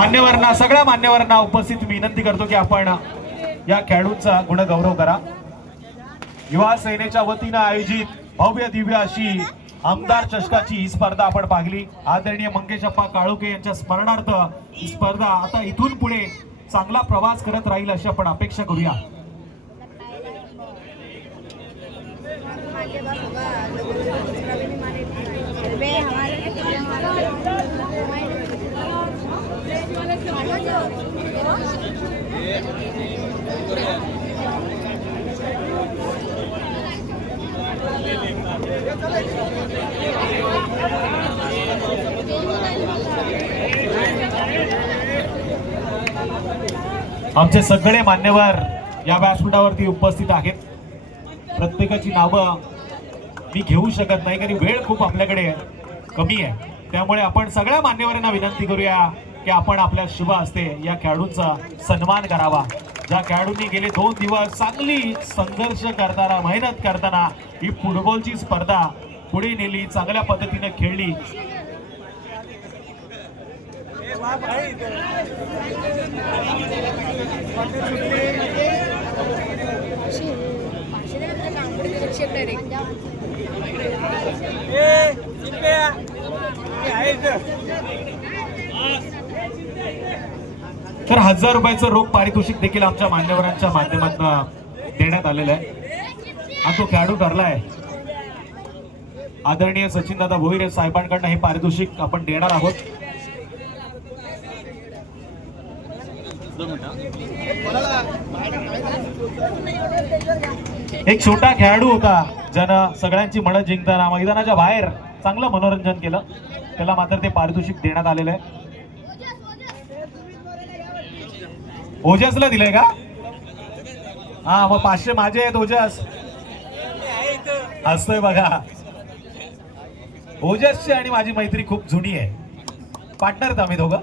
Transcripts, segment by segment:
मान्यवरांना सगळ्या मान्यवरांना उपस्थित विनंती करतो की आपण या खेळाडूंचा गुणगौरव करा। युवा सेनेच्या वतीने आयोजित भव्य दिव्य अशी आमदार चषकाची ही स्पर्धा आपण पाहिली। आदरणीय मंगेशप्पा काळुके यांच्या स्मरणार्थ ही स्पर्धा आता इथून पुढे चांगला प्रवास करत राहील अशी आपण अपेक्षा करूया। आमचे सगळे मान्यवर या व्यासपीठावरती उपस्थित आहेत। प्रत्येकाची नावं मी घेऊ शकत नाही कारण वेळ खूप आपल्याकडे कमी आहे, त्यामुळे आपण सगळ्या मान्यवरांना विनंती करूया की आपण आपल्या शुभ हस्ते या खेळाडूंचा सन्मान करावा। ज्या खेळाडूंनी गेले 2 दिवस चांगली संघर्ष करताना मेहनत करताना ही फुटबॉलची स्पर्धा पुढे नेली, चांगल्या पद्धतीने खेळली। तर 1000 रुपयाचं रोख पारितोषिक देखील आमच्या मान्यवरांच्या माध्यमातून देण्यात आलेलं आहे। हा तो खेळाडू ठरलाय। आदरणीय सचिन दादा भोईर साहेबांकडून हे पारितोषिक आपण देणार आहोत। एक छोटा खेळाडू होता ज्यानं सगळ्यांची मन जिंकताना मैदानाच्या बाहेर चांगलं मनोरंजन केलं, त्याला मात्र ते पारितोषिक देण्यात आलेलं आहे। ओजसला दिलंय का? हा, मग 500 माझे आहेत। ओजस हसतोय बघा। ओजसची आणि माझी मैत्री खूप जुनी आहे, पार्टनर आहेत आम्ही दोघं।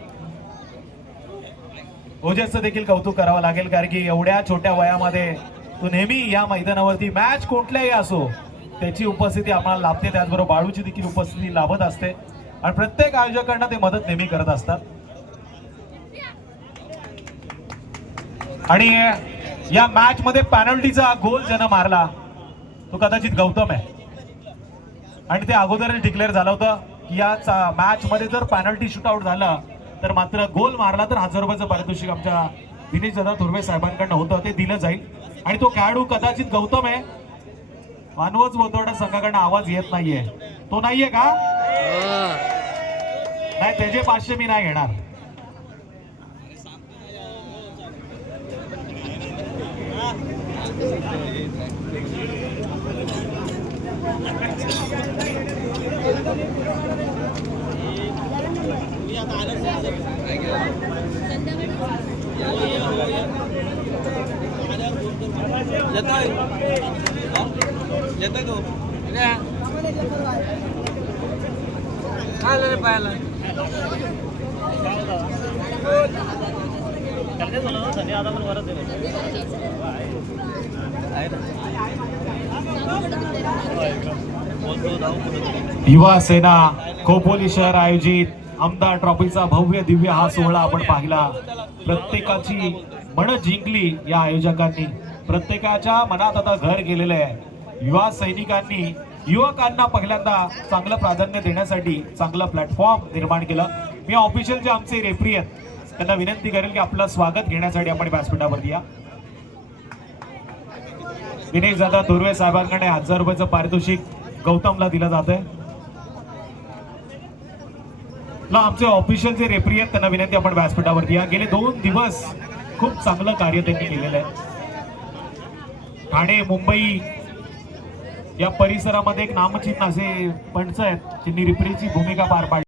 ओजसचं देखील कौतुक करावं लागेल कारण की एवढ्या छोट्या वयामध्ये तो नेहमी या मैदानावरती मॅच कुठल्याही असो त्याची उपस्थिती आम्हाला लाभते, त्याचबरोबर बाळूची देखील उपस्थिती लाभत असते आणि प्रत्येक आयोजकांना ते मदत नेहमी करत असतात। आणि या मॅच मध्ये पेनल्टीचा गोल ज्यानं मारला तो कदाचित गौतम आहे आणि ते अगोदरच डिक्लेअर झालं होतं की या मॅच मध्ये जर पेनल्टी शूटआउट झालं तर मात्र गोल मारला तर 1000 रुपयाचं पारितोषिक आमच्या दिनेश दादा थोरवे साहेबांकडनं होतं ते दिलं जाईल। आणि तो खेळाडू कदाचित गौतम आहे। मानवच बोतवडा संघाकडनं आवाज येत नाहीये, तो नाहीये का? नाही, त्याचे 500 मी नाही घेणार। युवा सेना खोपोली शहर आयोजित आमदार ट्रॉफीचा भव्य दिव्य हा सोहळा आपण पाहिला। प्रत्येकाची मन जिंकली या आयोजकांनी, प्रत्येकाच्या मनात आता घर गेलेलं आहे। युवा सैनिकांनी युवकांना पहिल्यांदा चांगलं प्राधान्य देण्यासाठी चांगला प्लॅटफॉर्म निर्माण केला। मी ऑफिशियल जे आमचे रेफरी आहेत त्यांना विनंती करेल की आपलं स्वागत घेण्यासाठी आपण व्यासपीठावरती या। दिनेश दादा थोरवे साहेबांकडे 1000 रुपयाचं पारितोषिक गौतमला दिलं जात आहे। आमचे ऑफिशियल जे रेफरी आहेत त्यांना विनंती आपण व्यासपीठावरती या। गेले 2 दिवस खूप चांगलं कार्य त्यांनी केलेलं आहे। ठाणे मुंबई या परिसरामध्ये एक नामचिन्ह असे पंच आहेत ज्यांनी रेफरीची भूमिका पार पाडली।